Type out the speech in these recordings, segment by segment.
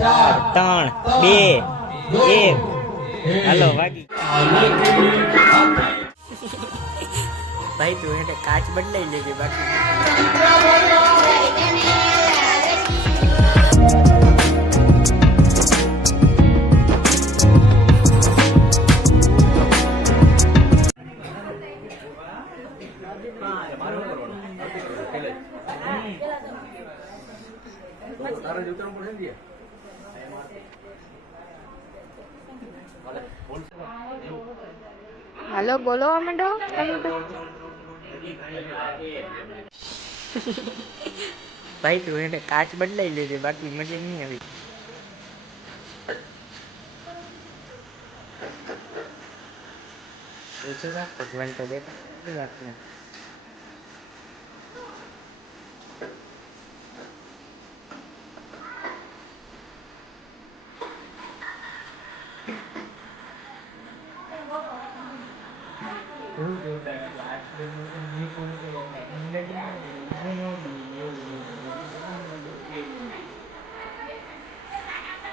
3 2 1 હાલો વાગી ભાઈ તું એટલે કાચ બદલાઈ લેજે બાકી હાલો બોલો મંડો ભાઈ તું એટલે કાચ બદલાઈ લેજે બાકી મજા નહીં આવી ભગવાન તો દેતા વાત ને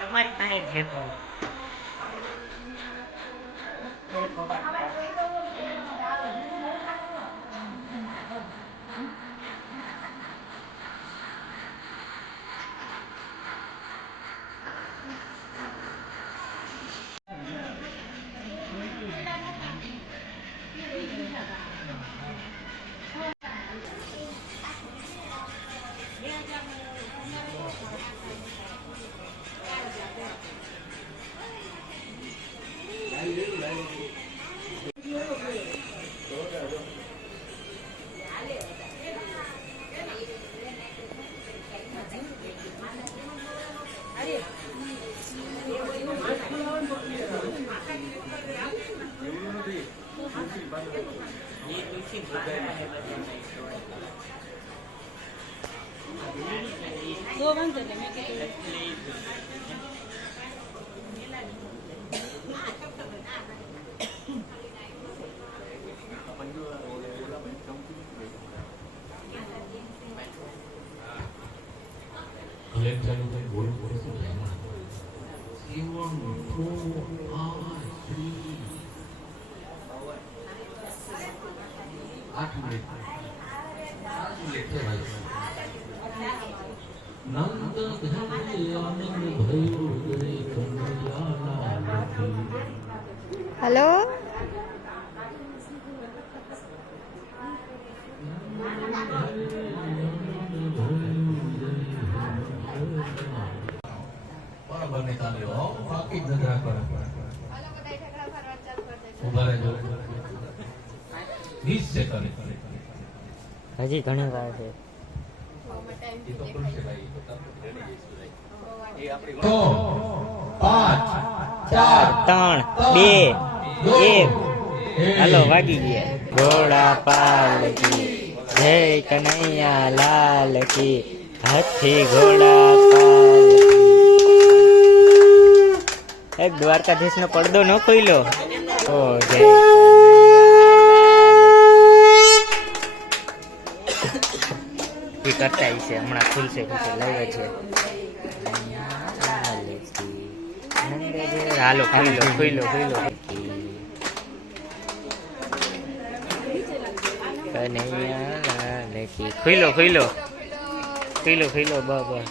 તમારી પાસે છે हेलो બરાબર ને ચાલ્યો બાકી જ નજર રાખો ઉભા રહેજો 20 સેકન્ડ હજી ઘણી વાર છે તો 5 4 3 2 1 હાલો વાગી ગયા ઘોડા પાલકી જય કનૈયા લાલ કી હાથી ઘોડા પાલકી એક દ્વારકાધીશ નો પડદો ન ખોઈલો ઓ જય કરતા છે હમણાં ખુલશે લાવે છે હાલો ખોઈલો ખોઈલો બાબા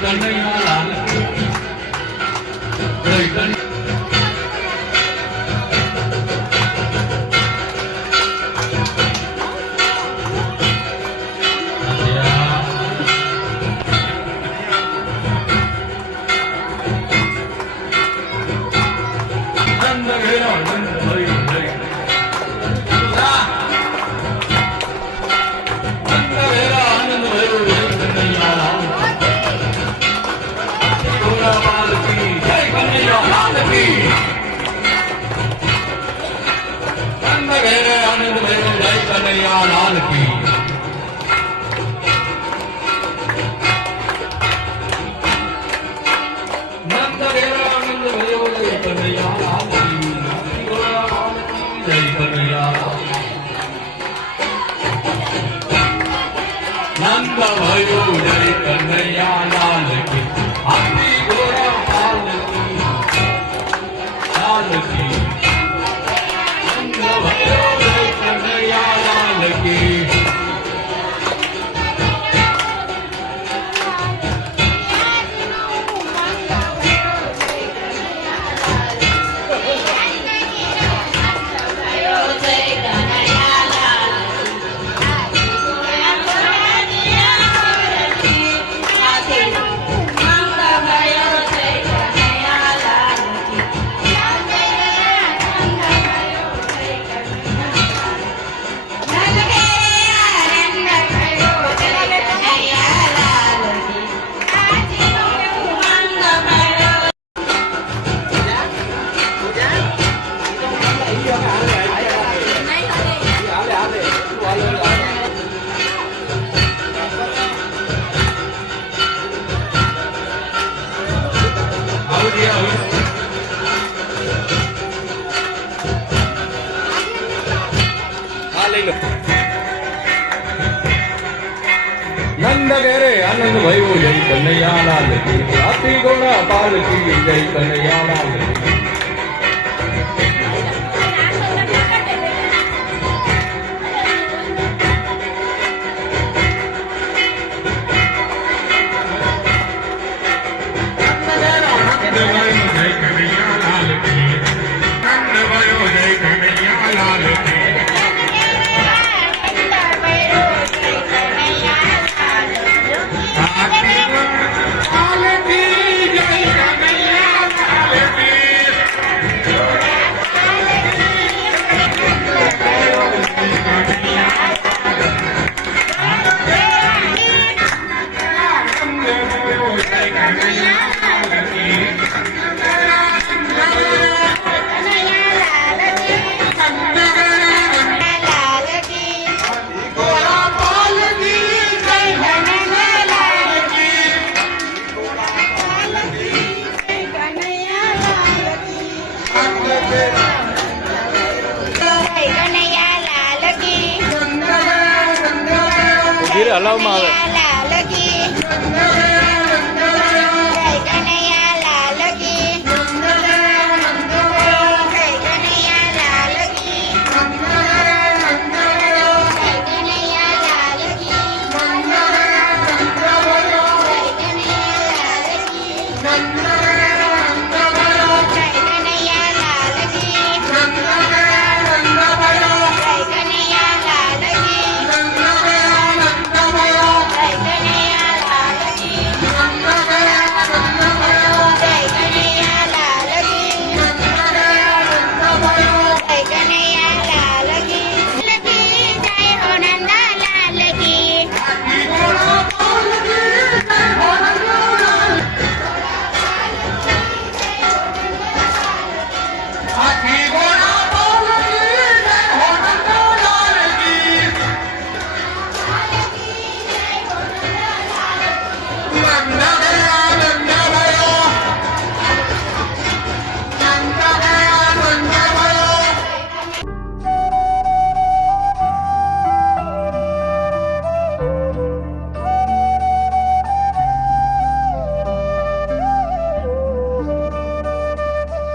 કનૈયા લાલ કી જય કનૈયા લાલ કી નંદ ઘેરા આનંદ ભયો જય કનૈયા લાલ કી જય કનૈયા નંદ ભયો જય કનૈયા લાલ કી હાથી ઘોડા લાલ કી લાલ કી નંદ ભયો જય કનૈયા લાલ કી નંદ ઘેરે આનંદ ભયો જય કનૈયા લાલ કી હાથી ઘોડા પાલ કી જય કનૈયા લાલ કી હલાવવામાં આવે